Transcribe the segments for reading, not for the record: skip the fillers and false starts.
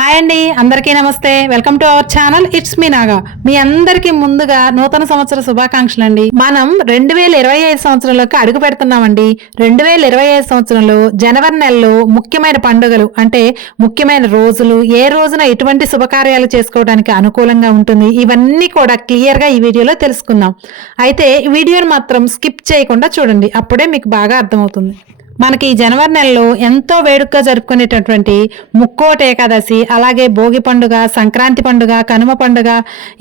Hi అండి, అందరికీ నమస్తే. Welcome to our channel. It's me Naga. మీ అందరికీ ముందుగా నూతన సంవత్సర శుభాకాంక్షలు అండి. మనం 2025 సంవత్సరంలోకి అడుగు పెడుతున్నామండి. 2025 సంవత్సరంలో జనవరి నెలలో ముఖ్యమైన పండుగలు అంటే ముఖ్యమైన రోజులు, ఏ రోజున ఎటువంటి శుభకార్యాలు చేసుకోవడానికి అనుకూలంగా ఉంటుంది, ఇవన్నీ కూడా క్లియర్ గా ఈ వీడియోలో తెలుసుకుందాం. అయితే ఈ వీడియోని మాత్రం స్కిప్ చేయకుండా చూడండి, అప్పుడే మీకు బాగా అర్థమవుతుంది. మనకి ఈ జనవరి నెలలో ఎంతో వేడుకగా జరుపుకునేటటువంటి ముక్కోటి ఏకాదశి, అలాగే భోగి పండుగ, సంక్రాంతి పండుగ, కనుమ పండుగ,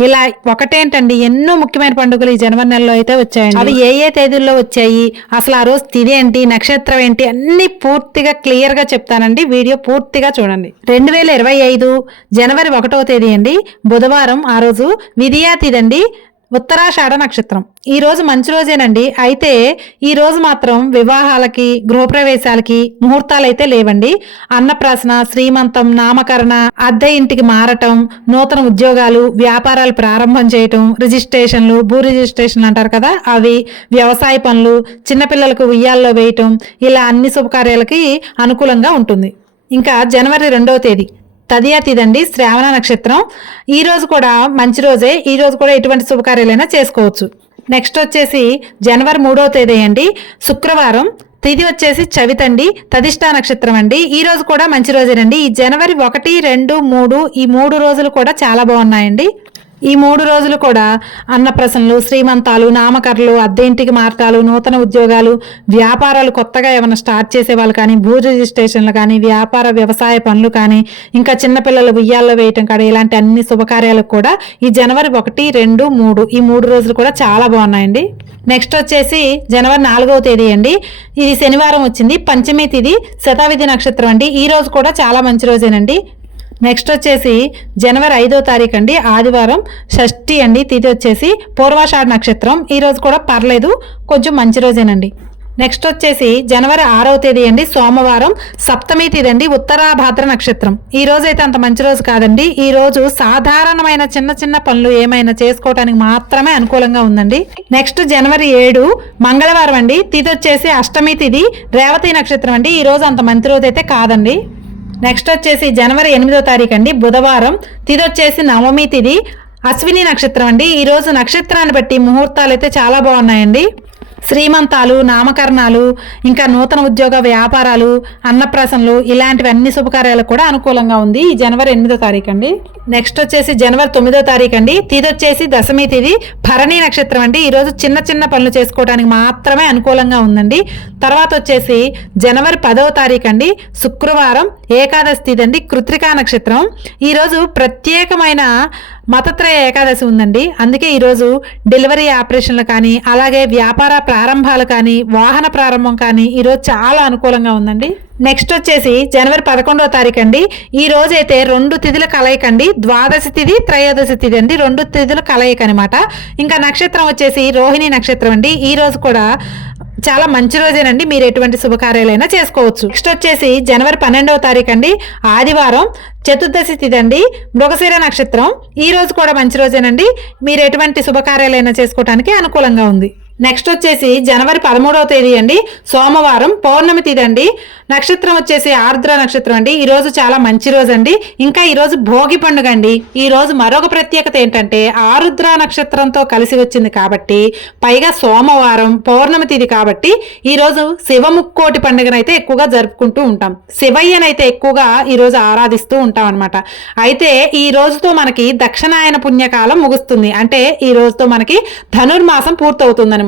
ఇలా ఒకటేంటండి ఎన్నో ముఖ్యమైన పండుగలు ఈ జనవరి నెలలో అయితే వచ్చాయండి. అవి ఏ తేదీల్లో వచ్చాయి, అసలు ఆ రోజు తిథి ఏంటి, నక్షత్రం ఏంటి, అన్ని పూర్తిగా క్లియర్ గా చెప్తానండి. వీడియో పూర్తిగా చూడండి. 2025 జనవరి 1వ తేదీ అండి, బుధవారం. ఆ రోజు విధియా తిథి అండి, ఉత్తరాషాఢ నక్షత్రం. ఈ రోజు మంచి రోజేనండి. అయితే ఈ రోజు మాత్రం వివాహాలకి, గృహప్రవేశాలకి ముహూర్తాలు అయితే లేవండి. అన్నప్రాసన, శ్రీమంతం, నామకరణ, అద్దె ఇంటికి మారటం, నూతన ఉద్యోగాలు, వ్యాపారాలు ప్రారంభం చేయటం, రిజిస్ట్రేషన్లు, భూ రిజిస్ట్రేషన్లు అంటారు కదా అవి, వ్యవసాయ పనులు, చిన్నపిల్లలకు ఉయ్యాల్లో వేయటం, ఇలా అన్ని శుభకార్యాలకి అనుకూలంగా ఉంటుంది. ఇంకా జనవరి 2వ తేదీ తదియా తిథి అండి, శ్రావణ నక్షత్రం. ఈ రోజు కూడా మంచి రోజే. ఈ రోజు కూడా ఎటువంటి శుభకార్యాలైనా చేసుకోవచ్చు. నెక్స్ట్ వచ్చేసి జనవరి 3వ తేదీ అండి, శుక్రవారం. తిథి వచ్చేసి చవితండి, తదిష్టా నక్షత్రం అండి. ఈ రోజు కూడా మంచి రోజేనండి. ఈ జనవరి 1, 2, 3 ఈ 3 రోజులు కూడా చాలా బాగున్నాయండి. ఈ 3 రోజులు కూడా అన్నప్రసనలు, శ్రీమంతాలు, నామకరణలు, అద్దె ఇంటికి మార్తాలు, నూతన ఉద్యోగాలు, వ్యాపారాలు కొత్తగా ఏమైనా స్టార్ట్ చేసే వాళ్ళు కానీ, భూ రిజిస్ట్రేషన్లు కానీ, వ్యవసాయ పనులు కానీ, ఇంకా చిన్నపిల్లలు ఉయ్యాల్లో వేయటం కానీ, ఇలాంటి అన్ని శుభకార్యాలకు కూడా ఈ జనవరి 1, 2, 3 ఈ 3 రోజులు కూడా చాలా బాగున్నాయండి. నెక్స్ట్ వచ్చేసి జనవరి 4వ తేదీ అండి, ఇది శనివారం వచ్చింది, పంచమి తిథి, శతావిధి నక్షత్రం అండి. ఈ రోజు కూడా చాలా మంచి రోజేనండి. నెక్స్ట్ వచ్చేసి జనవరి 5వ తారీఖు అండి, ఆదివారం, షష్ఠి అండి. తిథి వచ్చేసి పూర్వాషాఢ నక్షత్రం. ఈ రోజు కూడా పర్లేదు, కొంచెం మంచి రోజేనండి. నెక్స్ట్ వచ్చేసి జనవరి 6వ తేదీ అండి, సోమవారం, సప్తమి తిథి అండి, ఉత్తరాభాద్ర నక్షత్రం. ఈ రోజు అయితే అంత మంచి రోజు కాదండి. ఈ రోజు సాధారణమైన చిన్న చిన్న పనులు ఏమైనా చేసుకోవడానికి మాత్రమే అనుకూలంగా ఉందండి. నెక్స్ట్ జనవరి 7 మంగళవారం అండి, తిథి వచ్చేసి అష్టమి తిథి, రేవతి నక్షత్రం అండి. ఈ రోజు అంత మంచి రోజు అయితే కాదండి. నెక్స్ట్ వచ్చేసి జనవరి 8వ తారీఖు అండి, బుధవారం. తిథి వచ్చేసి నవమి తిథి, అశ్విని నక్షత్రం అండి. ఈ రోజు నక్షత్రాన్ని బట్టి ముహూర్తాలు అయితే చాలా బాగున్నాయండి. శ్రీమంతాలు, నామకరణాలు, ఇంకా నూతన ఉద్యోగ వ్యాపారాలు, అన్నప్రాసనలు, ఇలాంటివి అన్ని శుభకార్యాలకు కూడా అనుకూలంగా ఉంది ఈ జనవరి 8వ తారీఖు అండి. నెక్స్ట్ వచ్చేసి జనవరి 9వ తారీఖు అండి, తిథి వచ్చేసి దశమి తిథి, భరణి నక్షత్రం అండి. ఈ రోజు చిన్న చిన్న పనులు చేసుకోవడానికి మాత్రమే అనుకూలంగా ఉందండి. తర్వాత వచ్చేసి జనవరి 10వ తారీఖు అండి, శుక్రవారం, ఏకాదశి తిథి అండి, కృత్రికా నక్షత్రం. ఈరోజు ప్రత్యేకమైన మతత్రయ ఏకాదశి ఉందండి. అందుకే ఈరోజు డెలివరీ ఆపరేషన్లు కానీ, అలాగే వ్యాపార ప్రారంభాలు కానీ, వాహన ప్రారంభం కానీ ఈరోజు చాలా అనుకూలంగా ఉందండి. నెక్స్ట్ వచ్చేసి జనవరి 11వ తారీఖు అండి, ఈ రోజు అయితే 2 తిథుల కలయిక అండి, ద్వాదశి తిథి, త్రయోదశి తిథి అండి, 2 తిథుల కలయిక అనమాట. ఇంకా నక్షత్రం వచ్చేసి రోహిణి నక్షత్రం అండి. ఈ రోజు కూడా చాలా మంచి రోజేనండి, మీరు ఎటువంటి శుభకార్యాలైనా చేసుకోవచ్చు. నెక్స్ట్ వచ్చేసి జనవరి 12వ తారీఖు అండి, ఆదివారం, చతుర్దశి తిథి అండి, మృగశిర నక్షత్రం. ఈ రోజు కూడా మంచి రోజేనండి, మీరు ఎటువంటి శుభకార్యాలైనా చేసుకోవడానికి అనుకూలంగా ఉంది. నెక్స్ట్ వచ్చేసి జనవరి 13వ తేదీ అండి, సోమవారం, పౌర్ణమి తిథి అండి, నక్షత్రం వచ్చేసి ఆర్ద్ర నక్షత్రం అండి. ఈ రోజు చాలా మంచి రోజు అండి. ఇంకా ఈ రోజు భోగి పండుగ అండి. ఈ రోజు మరొక ప్రత్యేకత ఏంటంటే ఆరుద్ర నక్షత్రంతో కలిసి వచ్చింది కాబట్టి, పైగా సోమవారం, పౌర్ణమి తిథి కాబట్టి ఈ రోజు శివముక్కోటి పండుగనైతే ఎక్కువగా జరుపుకుంటూ ఉంటాం. శివయ్యనైతే ఎక్కువగా ఈ రోజు ఆరాధిస్తూ ఉంటాం అనమాట. అయితే ఈ రోజుతో మనకి దక్షిణాయన పుణ్యకాలం ముగుస్తుంది. అంటే ఈ రోజుతో మనకి ధనుర్మాసం పూర్తవుతుంది.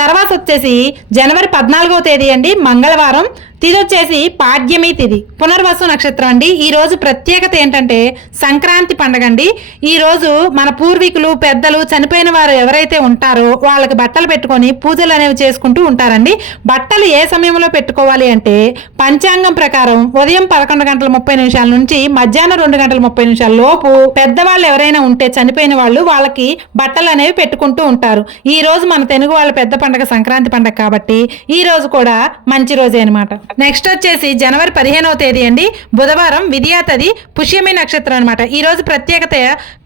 తర్వాత వచ్చేసి జనవరి 14వ తేదీ అండి, మంగళవారం. తిథి వచ్చేసి పాడ్యమి తిథి, పునర్వసు నక్షత్రం అండి. ఈ రోజు ప్రత్యేకత ఏంటంటే సంక్రాంతి పండుగ అండి. ఈ రోజు మన పూర్వీకులు, పెద్దలు, చనిపోయిన వారు ఎవరైతే ఉంటారో వాళ్ళకి బట్టలు పెట్టుకొని పూజలు అనేవి చేసుకుంటూ ఉంటారండి. బట్టలు ఏ సమయంలో పెట్టుకోవాలి అంటే పంచాంగం ప్రకారం ఉదయం 11:30 నుంచి మధ్యాహ్నం 2:30 లోపు పెద్దవాళ్ళు ఎవరైనా ఉంటే చనిపోయిన వాళ్ళు వాళ్ళకి బట్టలు అనేవి పెట్టుకుంటూ ఉంటారు. ఈ రోజు మన తెలుగు వాళ్ళ పెద్ద పండుగ సంక్రాంతి పండుగ కాబట్టి ఈ రోజు కూడా మంచి రోజే అనమాట. నెక్స్ట్ వచ్చేసి జనవరి 15వ తేదీ అండి, బుధవారం, విధియా తిథి, పుష్యమి నక్షత్రం అనమాట. ఈ రోజు ప్రత్యేకత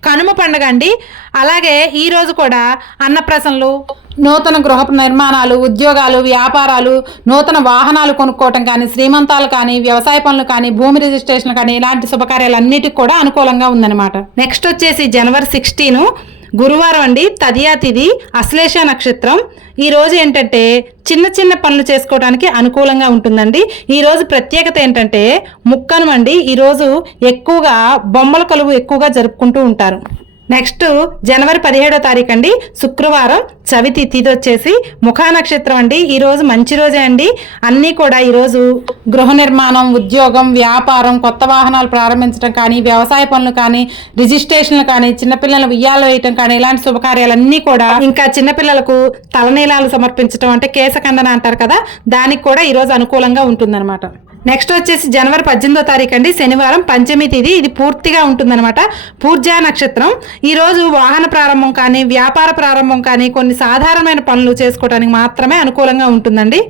కనుమ పండుగ అండి. అలాగే ఈ రోజు కూడా అన్నప్రాసనలు, నూతన గృహ నిర్మాణాలు, ఉద్యోగాలు, వ్యాపారాలు, నూతన వాహనాలు కొనుక్కోవటం కానీ, శ్రీమంతాలు కానీ, వ్యవసాయ పనులు కానీ, భూమి రిజిస్ట్రేషన్ కానీ ఇలాంటి శుభకార్యాలన్నిటికీ కూడా అనుకూలంగా ఉందన్నమాట. నెక్స్ట్ వచ్చేసి జనవరి 16 గురువారం అండి, తదియా తిథి, అశ్లేష నక్షత్రం. ఈ రోజు ఏంటంటే చిన్న చిన్న పనులు చేసుకోవడానికి అనుకూలంగా ఉంటుందండి. ఈ రోజు ప్రత్యేకత ఏంటంటే ముక్కను అండి, ఈరోజు ఎక్కువగా బొమ్మల కొలువు ఎక్కువగా జరుపుకుంటూ ఉంటారు. నెక్స్ట్ జనవరి 17వ తారీఖు అండి, శుక్రవారం, చవితి తిథి వచ్చేసి ముఖా నక్షత్రం అండి. ఈరోజు మంచి రోజే అండి. అన్నీ కూడా ఈరోజు గృహ నిర్మాణం, ఉద్యోగం, వ్యాపారం, కొత్త వాహనాలు ప్రారంభించడం కానీ, వ్యవసాయ పనులు కానీ, రిజిస్ట్రేషన్లు కానీ, చిన్నపిల్లలు ఉయ్యాలు వేయటం కానీ ఇలాంటి శుభకార్యాలన్నీ కూడా, ఇంకా చిన్నపిల్లలకు తలనీలాలు సమర్పించడం అంటే కేశఖండన అంటారు కదా, దానికి కూడా ఈరోజు అనుకూలంగా ఉంటుందన్నమాట. నెక్స్ట్ వచ్చేసి జనవరి 18వ తారీఖు అండి, శనివారం, పంచమి తిథి. ఇది పూర్తిగా ఉంటుందన్నమాట. పూర్జా నక్షత్రం. ఈరోజు వాహన ప్రారంభం కానీ, వ్యాపార ప్రారంభం కానీ, కొన్ని సాధారణమైన పనులు చేసుకోవడానికి మాత్రమే అనుకూలంగా ఉంటుందండి.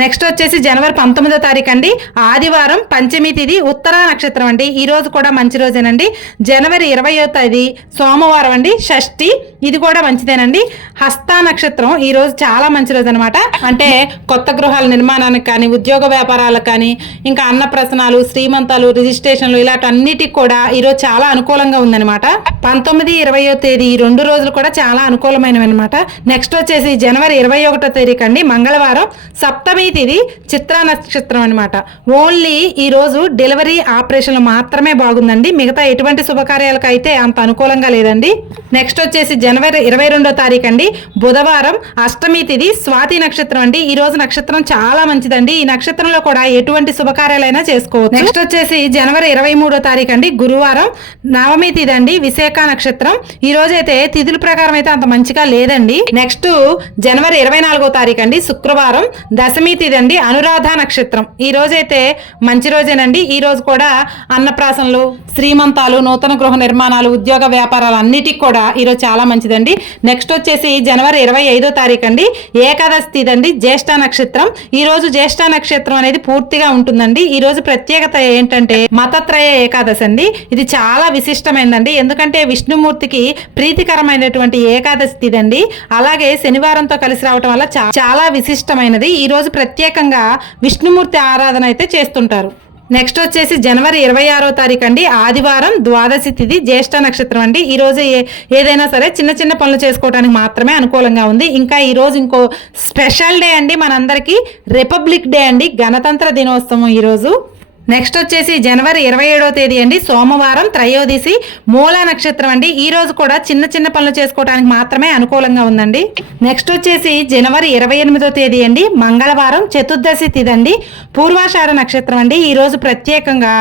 నెక్స్ట్ వచ్చేసి జనవరి 19వ తారీఖు అండి, ఆదివారం, పంచమి తిథి, ఉత్తరా నక్షత్రం అండి. ఈ రోజు కూడా మంచి రోజేనండి. జనవరి 20వ తేదీ సోమవారం అండి, షష్ఠి. ఇది కూడా మంచిదేనండి. హస్త నక్షత్రం. ఈ రోజు చాలా మంచి రోజు అనమాట. అంటే కొత్త గృహాల నిర్మాణానికి కానీ, ఉద్యోగ వ్యాపారాలకు కానీ, ఇంకా అన్నప్రసనాలు, శ్రీమంతాలు, రిజిస్ట్రేషన్లు ఇలాంటి కూడా ఈరోజు చాలా అనుకూలంగా ఉందన్నమాట. 19, 20వ తేదీ ఈ 2 రోజులు కూడా చాలా అనుకూలమైనవి అనమాట. నెక్స్ట్ వచ్చేసి జనవరి 21వ తేదీకి అండి, మంగళవారం, సప్తమి తిథి, చిత్రా నక్షత్రం అనమాట. ఓన్లీ ఈ రోజు డెలివరీ ఆపరేషన్లు మాత్రమే బాగుందండి. మిగతా ఎటువంటి శుభకార్యాలకు అయితే అంత అనుకూలంగా లేదండి. నెక్స్ట్ వచ్చేసి జనవరి 22వ తారీఖు అండి, బుధవారం, అష్టమి తిథి, స్వాతి నక్షత్రం అండి. ఈ రోజు నక్షత్రం చాలా మంచిదండి. ఈ నక్షత్రంలో కూడా ఎటువంటి శుభకార్యాలైనా చేసుకోవచ్చు. నెక్స్ట్ వచ్చేసి జనవరి 23వ తారీఖు అండి, గురువారం, నవమి తిథి అండి, విశాఖ నక్షత్రం. ఈ రోజు అయితే తిథుల ప్రకారం అయితే అంత మంచిగా లేదండి. నెక్స్ట్ జనవరి 24వ తారీఖు అండి, శుక్రవారం, దశమి తిథి అండి, అనురాధ నక్షత్రం. ఈ రోజైతే మంచి రోజేనండి. ఈ రోజు కూడా అన్నప్రాసనలు, శ్రీమంతాలు, నూతన గృహ నిర్మాణాలు, ఉద్యోగ వ్యాపారాలు అన్నిటికి కూడా ఈరోజు చాలా మంచిదండి. నెక్స్ట్ వచ్చేసి జనవరి 25వ తారీఖు అండి, ఏకాదశి తిథి అండి, జ్యేష్ఠ నక్షత్రం. ఈ రోజు జ్యేష్ఠ నక్షత్రం అనేది పూర్తిగా ఉంటుందండి. ఈ రోజు ప్రత్యేకత ఏంటంటే మతత్రయ ఏకాదశి అండి. ఇది చాలా విశిష్టమైనదండి. ఎందుకంటే విష్ణుమూర్తికి ప్రీతికరమైనటువంటి ఏకాదశి తిథి అండి. అలాగే శనివారంతో కలిసి రావటం వల్ల చాలా విశిష్టమైనది. ఈ రోజు ప్రత్యేకంగా విష్ణుమూర్తి ఆరాధన అయితే చేస్తుంటారు. నెక్స్ట్ వచ్చేసి జనవరి 26వ తారీఖు అండి, ఆదివారం, ద్వాదశి తిథి, జ్యేష్ఠ నక్షత్రం అండి. ఈ రోజు ఏదైనా సరే చిన్న చిన్న పనులు చేసుకోవడానికి మాత్రమే అనుకూలంగా ఉంది. ఇంకా ఈ రోజు ఇంకో స్పెషల్ డే అండి మనందరికీ, రిపబ్లిక్ డే అండి, గణతంత్ర దినోత్సవం ఈరోజు. నెక్స్ట్ వచ్చేసి జనవరి 27వ తేదీ అండి, సోమవారం, త్రయోదశి, మూలా నక్షత్రం అండి. ఈ రోజు కూడా చిన్న చిన్న పనులు చేసుకోవడానికి మాత్రమే అనుకూలంగా ఉందండి. నెక్స్ట్ వచ్చేసి జనవరి 28వ తేదీ అండి, మంగళవారం, చతుర్దశి తిథి అండి, పూర్వాషాఢ నక్షత్రం అండి. ఈ రోజు ప్రత్యేకంగా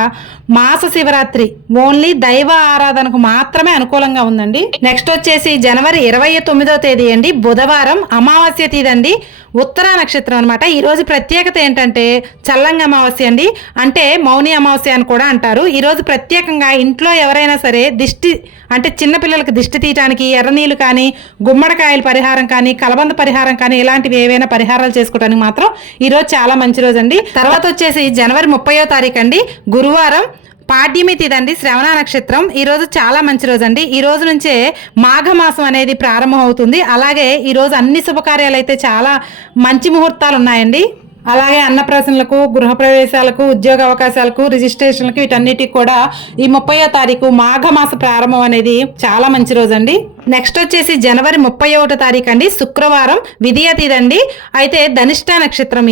మాస శివరాత్రి, ఓన్లీ దైవ ఆరాధనకు మాత్రమే అనుకూలంగా ఉందండి. నెక్స్ట్ వచ్చేసి జనవరి 29వ తేదీ అండి, బుధవారం, అమావాస్య తిథి అండి, ఉత్తరా నక్షత్రం అనమాట. ఈ రోజు ప్రత్యేకత ఏంటంటే చల్లంగ అమావాస్య అండి, అంటే మౌని అమావాస్య అని కూడా అంటారు. ఈ రోజు ప్రత్యేకంగా ఇంట్లో ఎవరైనా సరే దిష్టి అంటే చిన్నపిల్లలకు దిష్టి తీయడానికి ఎర్రనీళ్ళు కానీ, గుమ్మడికాయల పరిహారం కానీ, కలబంద పరిహారం కానీ ఇలాంటివి ఏవైనా పరిహారాలు చేసుకోవడానికి మాత్రం ఈరోజు చాలా మంచి రోజు అండి. తర్వాత వచ్చేసి జనవరి 30వ తారీఖు అండి, గురువారం, పాడ్యమి తిథి అండి, శ్రవణ నక్షత్రం. ఈ రోజు చాలా మంచి రోజు అండి. ఈ రోజు నుంచే మాఘమాసం అనేది ప్రారంభం అవుతుంది. అలాగే ఈ రోజు అన్ని శుభకార్యాలు అయితే చాలా మంచి ముహూర్తాలు ఉన్నాయండి. అలాగే అన్నప్రాసనలకు, గృహప్రవేశాలకు, ఉద్యోగ అవకాశాలకు, రిజిస్ట్రేషన్లకు వీటన్నిటికి కూడా ఈ 30వ తారీఖు మాఘమాస ప్రారంభం అనేది చాలా మంచి రోజు అండి. నెక్స్ట్ వచ్చేసి జనవరి 31వ తారీఖు అండి, శుక్రవారం, విధియ తిథి అండి. అయితే ధనిష్ట నక్షత్రం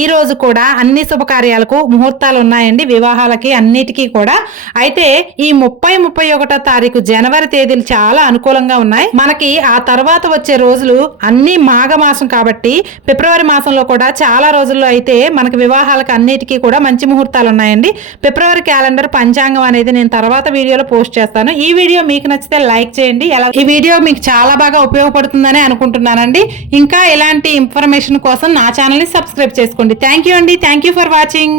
ఈ రోజు కూడా అన్ని శుభకార్యాలకు ముహూర్తాలు ఉన్నాయండి, వివాహాలకి అన్నిటికీ కూడా. అయితే ఈ 30, 31వ తారీఖు జనవరి తేదీలు చాలా అనుకూలంగా ఉన్నాయి. మనకి ఆ తర్వాత వచ్చే రోజులు అన్ని మాఘమాసం కాబట్టి ఫిబ్రవరి మాసంలో కూడా చాలా రోజుల్లో అయితే మనకి వివాహాలకు అన్నిటికీ కూడా మంచి ముహూర్తాలు ఉన్నాయండి. ఫిబ్రవరి క్యాలెండర్ పంచాంగం అనేది నేను తర్వాత వీడియోలో పోస్ట్ చేస్తాను. ఈ వీడియో మీకు నచ్చితే లైక్ చేయండి. ఈ వీడియో మీకు చాలా బాగా ఉపయోగపడుతుందని అనుకుంటున్నానండి. ఇంకా ఇలాంటి ఇన్ఫర్మేషన్ కోసం నా ఛానల్ని సబ్స్క్రైబ్ చేసుకోండి. థ్యాంక్ యూ అండి. Thank you for watching.